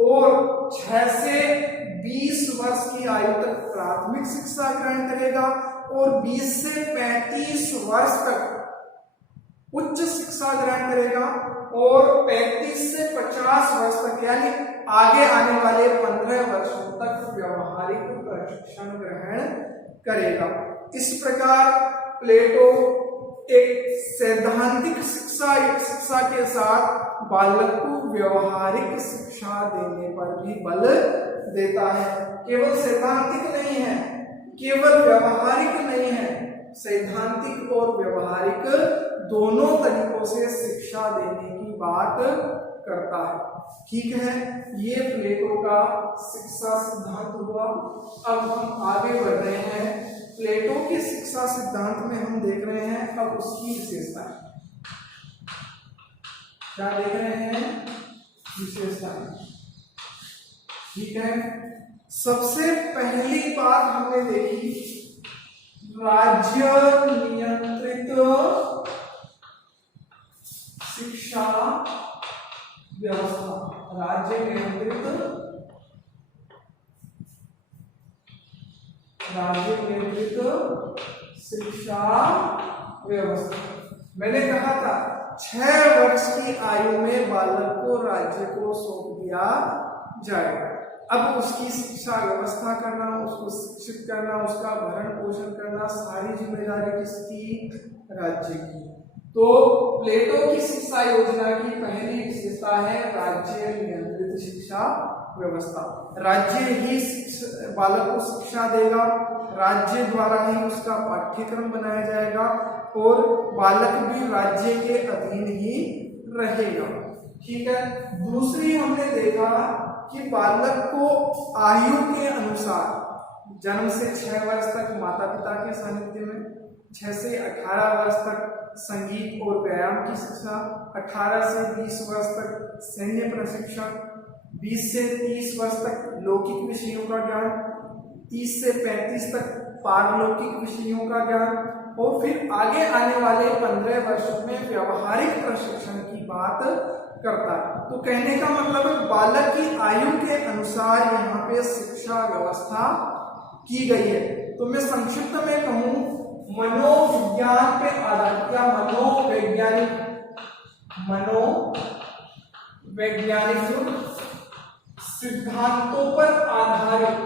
और 6 से 20 वर्ष की आयु तक प्राथमिक शिक्षा ग्रहण करेगा और 20 से 35 वर्ष तक उच्च शिक्षा ग्रहण करेगा और 35 से 50 वर्ष तक यानी आगे आने वाले 15 वर्षों तक व्यवहारिक प्रशिक्षण ग्रहण करेगा। इस प्रकार प्लेटो एक सैद्धांतिक शिक्षा के साथ बालक को व्यवहारिक शिक्षा देने पर भी बल देता है। केवल सैद्धांतिक नहीं है, केवल व्यवहारिक नहीं है, सैद्धांतिक और व्यवहारिक दोनों तरीकों से शिक्षा देने की बात करता है। ठीक है, ये प्लेटो का शिक्षा सिद्धांत हुआ। अब हम आगे बढ़ रहे हैं। प्लेटो के शिक्षा सिद्धांत में हम देख रहे हैं अब उसकी विशेषताएं। क्या देख रहे हैं? विशेषताएं। ठीक है, सबसे पहली बात हमने देखी राज्य नियंत्रित शिक्षा व्यवस्था। राज्य नियंत्रित शिक्षा व्यवस्था। मैंने कहा था 6 वर्ष की आयु में बालक को राज्य को सौंप दिया जाएगा। अब उसकी शिक्षा व्यवस्था करना, उसको शिक्षित करना, उसका भरण पोषण करना, सारी जिम्मेदारी किसकी? राज्य की। तो प्लेटो की शिक्षा योजना की पहली विशेषता है राज्य नियंत्रित शिक्षा व्यवस्था। राज्य ही बालक को शिक्षा देगा, राज्य द्वारा ही उसका पाठ्यक्रम बनाया जाएगा और बालक भी राज्य के अधीन ही रहेगा। ठीक है, दूसरी हमने देखा कि बालक को आयु के अनुसार जन्म से 6 वर्ष तक माता पिता के सानिध्य में, 6 से 18 वर्ष तक संगीत और व्यायाम की शिक्षा, 18 से 20 वर्ष तक सैन्य प्रशिक्षण, 20 से 30 वर्ष तक लौकिक विषयों का ज्ञान, 30 से 35 तक पारलौकिक विषयों का ज्ञान और फिर आगे आने वाले 15 वर्षों में व्यवहारिक प्रशिक्षण की बात करता है। तो कहने का मतलब है बालक की आयु के अनुसार यहाँ पे शिक्षा व्यवस्था की गई है। तो मैं संक्षिप्त में कहूँ, मनोविज्ञान पे आधारित या मनोवैज्ञानिक सिद्धांतों पर आधारित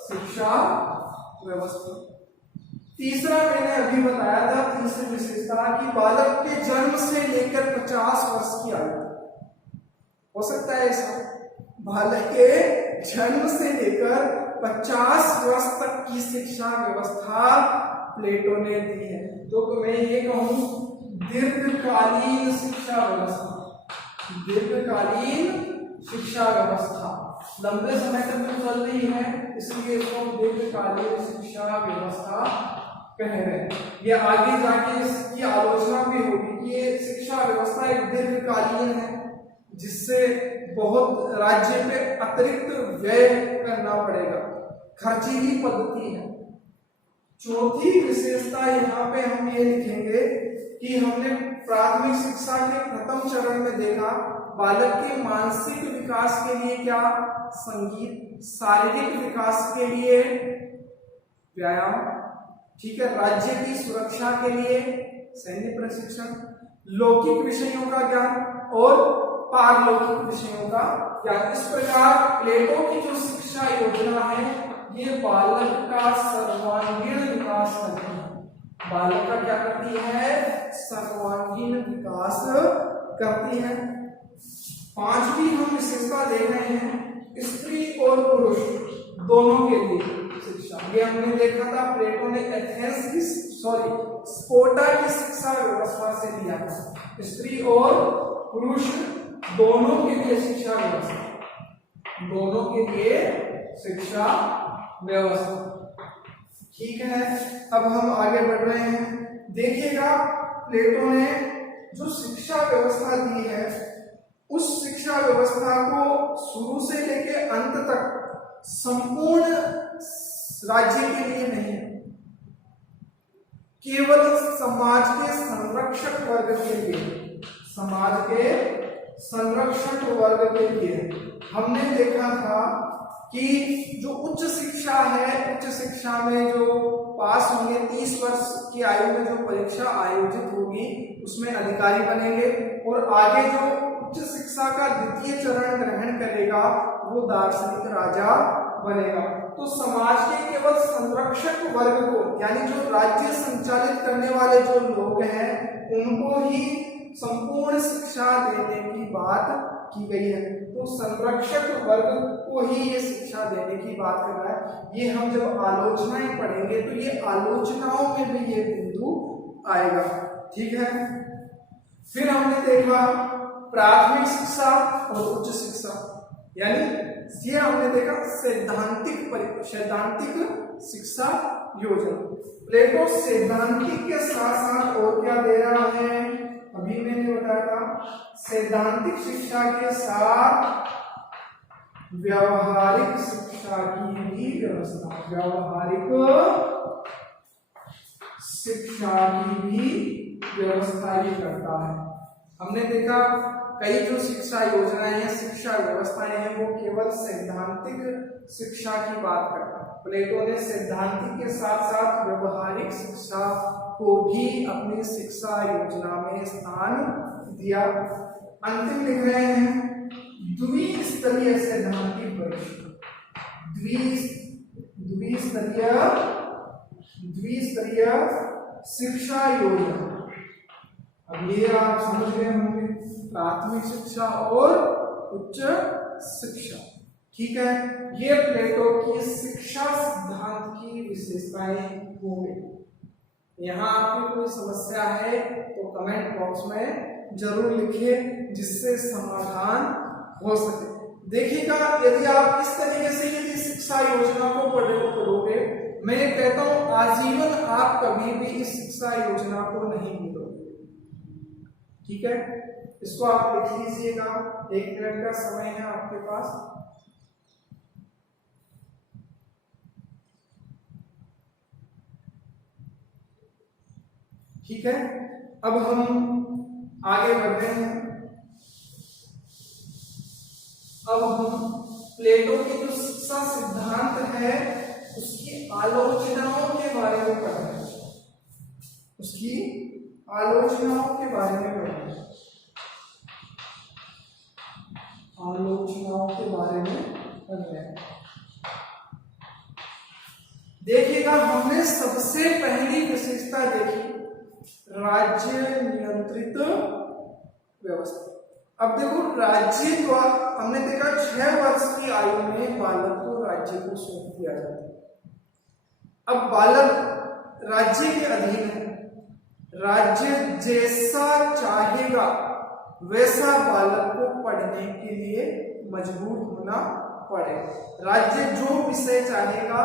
शिक्षा व्यवस्था। तीसरा मैंने अभी बताया था, तीसरी विशेषता कि बालक के जन्म से लेकर 50 वर्ष की आयु। हो सकता है ऐसा, बालक के जन्म से लेकर 50 वर्ष तक की शिक्षा व्यवस्था प्लेटो ने दी है। तो मैं ये कहूं दीर्घकालीन शिक्षा व्यवस्था लंबे समय तक जो चल रही है, इसलिए इसको दीर्घकालीन शिक्षा व्यवस्था कह रहे हैं। ये आगे जाके इसकी आलोचना भी होगी कि ये शिक्षा व्यवस्था एक दीर्घकालीन है, जिससे बहुत राज्य पे अतिरिक्त व्यय करना पड़ेगा, खर्चीली पद्धति है। चौथी विशेषता यहाँ पे हम ये लिखेंगे कि हमने प्राथमिक शिक्षा के प्रथम चरण में देखा बालक के मानसिक विकास के लिए क्या? संगीत, शारीरिक विकास के लिए व्यायाम, ठीक है, राज्य की सुरक्षा के लिए सैन्य प्रशिक्षण, लौकिक विषयों का ज्ञान और पारलौकिक विषयों का ज्ञान। इस प्रकार प्लेटो की जो शिक्षा योजना है ये बालक का सर्वांगीण विकास करती है। बालक का क्या करती है? सर्वांगीण विकास करती है। पांचवी हम विशेषता देख रहे हैं स्त्री और पुरुष दोनों के लिए शिक्षा। ये हमने देखा था प्लेटो ने एथेंस की स्पोर्टा की शिक्षा व्यवस्था से लिया था। स्त्री और पुरुष दोनों के लिए शिक्षा व्यवस्था, दोनों के लिए शिक्षा व्यवस्था। ठीक है, अब हम आगे बढ़ रहे हैं। देखिएगा प्लेटो ने जो शिक्षा व्यवस्था दी है उस शिक्षा व्यवस्था को शुरू से लेकर अंत तक संपूर्ण राज्य के लिए नहीं है, केवल समाज के संरक्षक वर्ग के लिए, समाज के संरक्षक वर्ग के लिए। हमने देखा था कि जो उच्च शिक्षा है, उच्च शिक्षा में जो पास होंगे 30 वर्ष की आयु में जो परीक्षा आयोजित होगी उसमें अधिकारी बनेंगे और आगे जो उच्च शिक्षा का द्वितीय चरण ग्रहण करेगा वो दार्शनिक राजा बनेगा। तो समाज के केवल संरक्षक वर्ग को, यानी जो राज्य संचालित करने वाले जो लोग हैं उनको ही संपूर्ण शिक्षा देने की बात की गई है। तो संरक्षक वर्ग को ही ये शिक्षा देने की बात कर रहा है। ये हम जब आलोचनाएं पढ़ेंगे तो ये आलोचनाओं में भी ये बिंदु आएगा। ठीक है, फिर हमने देखा प्राथमिक शिक्षा और उच्च शिक्षा, यानी ये हमने देखा सैद्धांतिक शिक्षा योजना। प्लेटो सैद्धांतिक के साथ साथ और क्या दे रहा है? अभी मैंने बताया था सैद्धांतिक शिक्षा के साथ व्यावहारिक शिक्षा की भी व्यवस्था, व्यावहारिक शिक्षा की भी व्यवस्था ही करता है। हमने देखा कई जो शिक्षा योजनाएं हैं, शिक्षा व्यवस्थाएं हैं, वो केवल सैद्धांतिक शिक्षा की बात करता है। प्लेटो ने सैद्धांतिक के साथ साथ व्यवहारिक शिक्षा को भी अपनी शिक्षा योजना में स्थान दिया। अंतिम लिख रहे हैं द्विस्तरीय सैद्धांतिक परीक्षा, द्विस्तरीय शिक्षा योजना। अब ये आप समझ गए होंगे प्राथमिक शिक्षा और उच्च शिक्षा। ठीक है, ये प्लेटो की शिक्षा सिद्धांत की विशेषताएं हो गई। यहाँ आपकी कोई समस्या है तो कमेंट बॉक्स में जरूर लिखिए जिससे समाधान हो सके। देखिएगा यदि आप इस तरीके से यदि शिक्षा योजना को पढ़ोगे, मैं ये कहता हूं आजीवन आप कभी भी इस शिक्षा योजना को नहीं भूलोगे। ठीक है, इसको आप लिख लीजिएगा, 1 मिनट का समय है आपके पास। ठीक है, अब हम आगे बढ़ रहे हैं। अब हम प्लेटो की जो शिक्षा सिद्धांत है उसकी आलोचनाओं के बारे में पढ़ रहे हैं, उसकी आलोचनाओं के बारे में पढ़ रहे हैं, आलोचनाओं के बारे में पढ़ रहे हैं। देखिएगा हमने सबसे पहली विशेषता देखी राज्य नियंत्रित व्यवस्था। अब देखो राज्य द्वारा हमने देखा 6 वर्ष की आयु में बालक को राज्य को सौंप दिया जाता है। अब बालक राज्य के अधीन है, राज्य जैसा चाहेगा वैसा बालक को पढ़ने के लिए मजबूर होना पड़ेगा। राज्य जो विषय चाहेगा,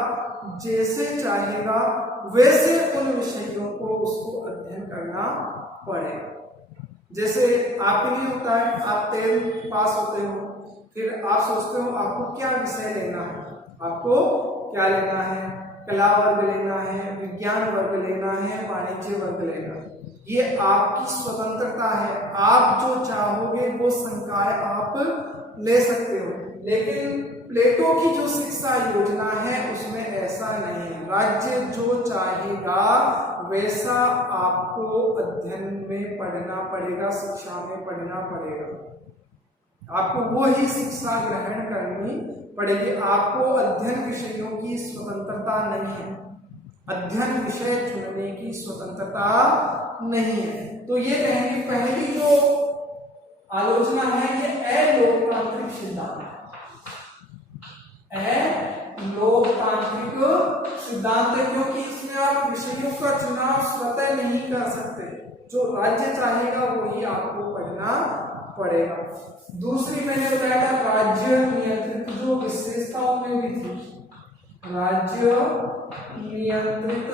जैसे चाहेगा वैसे उन विषयों को उसको अध्ययन करना पड़ेगा। जैसे आपके लिए होता है, आप 10th पास होते हो, फिर आप सोचते हो आपको क्या विषय लेना है, आपको क्या लेना है, कला वर्ग लेना है, विज्ञान वर्ग लेना है, वाणिज्य वर्ग लेना है। ये आपकी स्वतंत्रता है, आप जो चाहोगे वो संकाय आप ले सकते हो। लेकिन प्लेटो की जो शिक्षा योजना है उसमें ऐसा नहीं है। राज्य जो चाहेगा वैसा आपको अध्ययन में पढ़ना पड़ेगा, शिक्षा में पढ़ना पड़ेगा। आपको वो ही शिक्षा ग्रहण करनी पड़ेगी। आपको अध्ययन विषयों की स्वतंत्रता नहीं है, अध्ययन विषय चुनने की स्वतंत्रता नहीं है। तो ये कहेंगे पहली जो आलोचना है ये अलोकतांत्रिक सिद्धांत है। अलोकतांत्रिक सिद्धांत है क्योंकि इसमें आप विषयों का चुनाव स्वतः नहीं कर सकते, जो राज्य चाहेगा वही आपको पढ़ना पड़ेगा। दूसरी मैंने बताया था राज्य नियंत्रित, जो विशेषताओं में भी थी, राज्य नियंत्रित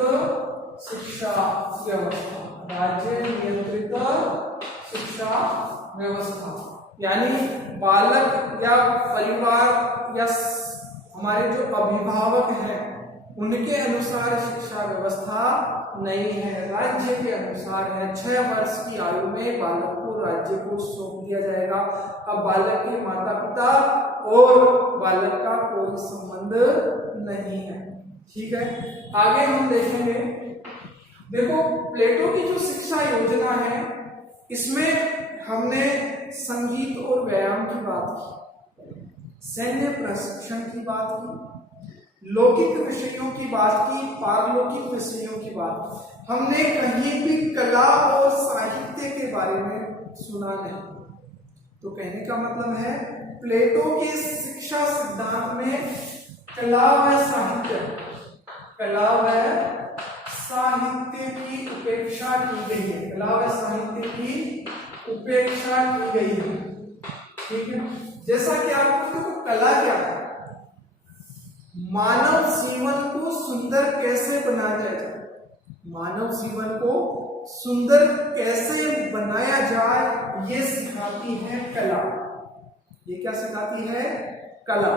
शिक्षा व्यवस्था, राज्य नियंत्रित शिक्षा व्यवस्था, यानी बालक या परिवार या हमारे जो अभिभावक हैं उनके अनुसार शिक्षा व्यवस्था नहीं है, राज्य के अनुसार है। 6 वर्ष की आयु में बालक को राज्य को सौंप दिया जाएगा। अब बालक के माता पिता और बालक का कोई संबंध नहीं है। ठीक है, आगे हम देखेंगे। देखो प्लेटो की जो शिक्षा योजना है इसमें हमने संगीत और व्यायाम की बात की, सैन्य प्रशिक्षण की बात की, लौकिक विषयों की बात की, पारलौकिक विषयों की बात की। हमने कहीं भी कला और साहित्य के बारे में सुना नहीं। तो कहने का मतलब है प्लेटो के शिक्षा सिद्धांत में कला व साहित्य, कला व साहित्य की उपेक्षा की गई है, कला व साहित्य की उपेक्षा की गई है। ठीक है, जैसा कि आपको देखो कला क्या है, मानव जीवन को सुंदर कैसे बनाया जाए, मानव जीवन को सुंदर कैसे बनाया जाए ये सिखाती है कला। ये क्या सिखाती है? कला।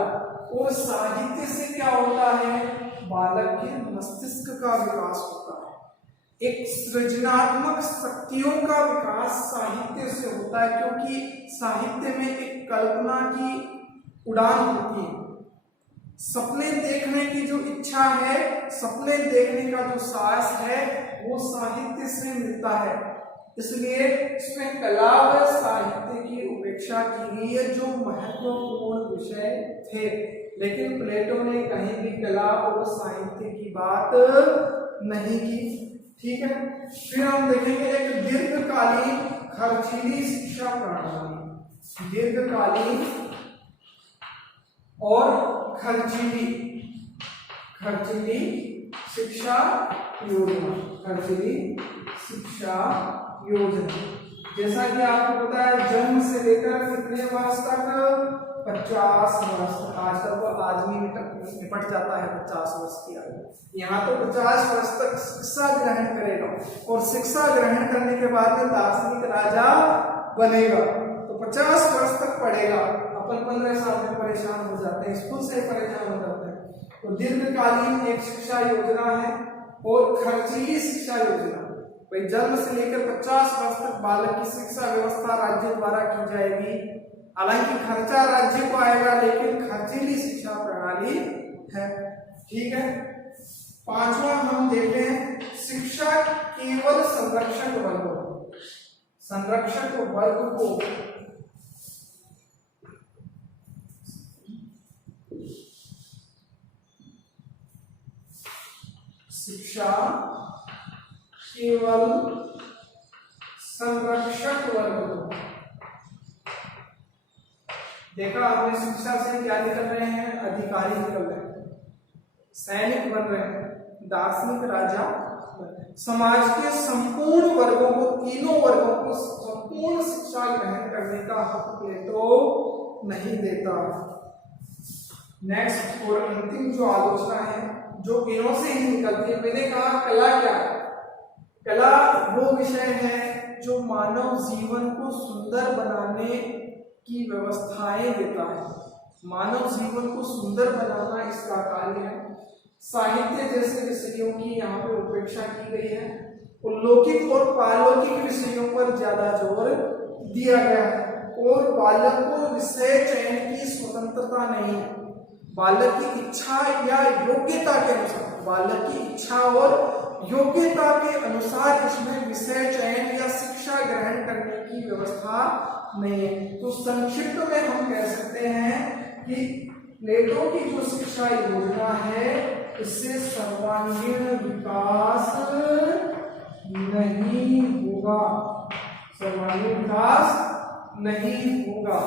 और साहित्य से क्या होता है? बालक के मस्तिष्क का विकास होता है, एक सृजनात्मक शक्तियों का विकास साहित्य से होता है, क्योंकि साहित्य में एक कल्पना की उड़ान होती है। सपने देखने की जो इच्छा है, सपने देखने का जो साहस है वो साहित्य से मिलता है। इसलिए इसमें कला व साहित्य की उपेक्षा की गई है जो महत्वपूर्ण विषय थे। लेकिन प्लेटो ने कहीं भी कला और साहित्य की बात नहीं की। ठीक है, फिर हम देखेंगे एक दीर्घकालीन खर्चीली शिक्षा प्रणाली, दीर्घकालीन और खर्चीली शिक्षा योजना, खर्चीली शिक्षा योजना। जैसा कि आपको पता है जन्म से लेकर कितने वर्ष तक? 50 वर्ष। आजकल तो आदमी निपट जाता है 50 वर्ष की आयु। यहाँ तो 50 वर्ष तक शिक्षा ग्रहण करेगा और शिक्षा ग्रहण करने के बाद में दार्शनिक राजा बनेगा। तो 50 वर्ष तक पढ़ेगा। अपन 15 साल में परेशान हो जाते हैं, स्कूल से परेशान हो जाते हैं। तो दीर्घकालीन एक शिक्षा योजना है और खर्चीली शिक्षा योजना, भाई जन्म से लेकर 50 वर्ष तक बालक की शिक्षा व्यवस्था राज्य द्वारा की जाएगी। हालांकि खर्चा राज्य को आएगा लेकिन खर्चीली शिक्षा प्रणाली है। ठीक है, पांचवा हम देखते हैं शिक्षा केवल संरक्षक वर्ग को शिक्षा केवल संरक्षक वर्ग को। देखा आपने, शिक्षा से क्या निकल रहे हैं? अधिकारी निकल रहे हैं, सैनिक बन रहे हैं, दार्शनिक राजा। समाज के संपूर्ण वर्गों को, तीनों वर्गों को संपूर्ण शिक्षा ग्रहण करने का हक प्लेटो नहीं देता। नेक्स्ट और अंतिम जो आलोचना है जो इनों से ही निकलती है, मैंने कहा कला क्या है? कला वो विषय है जो मानव जीवन को सुंदर बनाने की व्यवस्थाएं देता है। मानव जीवन को सुंदर बनाना इसका कार्य है। साहित्य जैसे विषयों की यहाँ पे उपेक्षा की गई है और लौकिक और पारलौकिक विषयों पर ज्यादा जोर दिया गया है और बालक को विषय चयन की स्वतंत्रता नहीं है। बालक की इच्छा या योग्यता के अनुसार, बालक की इच्छा और योग्यता के अनुसार इसमें विषय चयन या शिक्षा ग्रहण करने की व्यवस्था नहीं है। तो संक्षिप्त में हम कह सकते हैं कि प्लेटो की जो शिक्षा योजना है इससे सर्वांगीण विकास नहीं होगा, सर्वांगीण विकास नहीं होगा।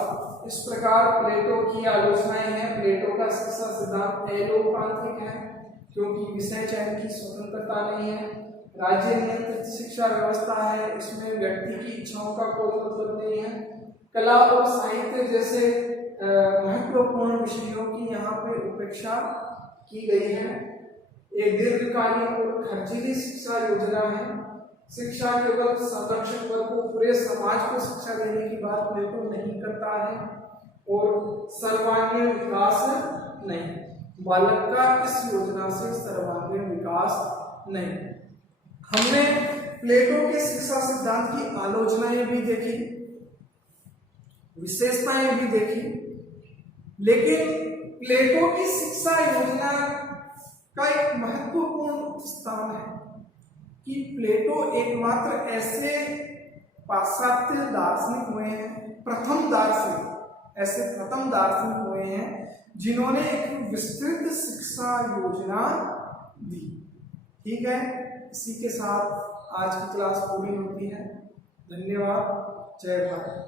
इस प्रकार प्लेटो की आलोचनाएं हैं। प्लेटो का शिक्षा सिद्धांत अलोकतांत्रिक है क्योंकि विषय चयन की स्वतंत्रता नहीं है, राज्य नियंत्रित शिक्षा व्यवस्था है, इसमें व्यक्ति की इच्छाओं का कोई मतलब नहीं है, कला और साहित्य जैसे महत्वपूर्ण विषयों की यहाँ पे उपेक्षा की गई है। एक दीर्घकालीन और खर्चीली शिक्षा योजना है। शिक्षा केवल संरक्षक वर्ग को, पूरे समाज को शिक्षा देने की बात प्लेटो नहीं करता है और सर्वांगीण विकास नहीं, बालक का इस योजना से सर्वांगीण विकास नहीं। हमने प्लेटो के शिक्षा सिद्धांत की आलोचनाएं भी देखी, विशेषताएं भी देखी, लेकिन प्लेटो की शिक्षा योजना का एक महत्वपूर्ण स्थान है कि प्लेटो एकमात्र ऐसे पाश्चात्य दार्शनिक हुए हैं, प्रथम दार्शनिक हुए हैं जिन्होंने एक विस्तृत शिक्षा योजना दी। ठीक है, इसी के साथ आज की क्लास पूरी होती है। धन्यवाद। जय भारत।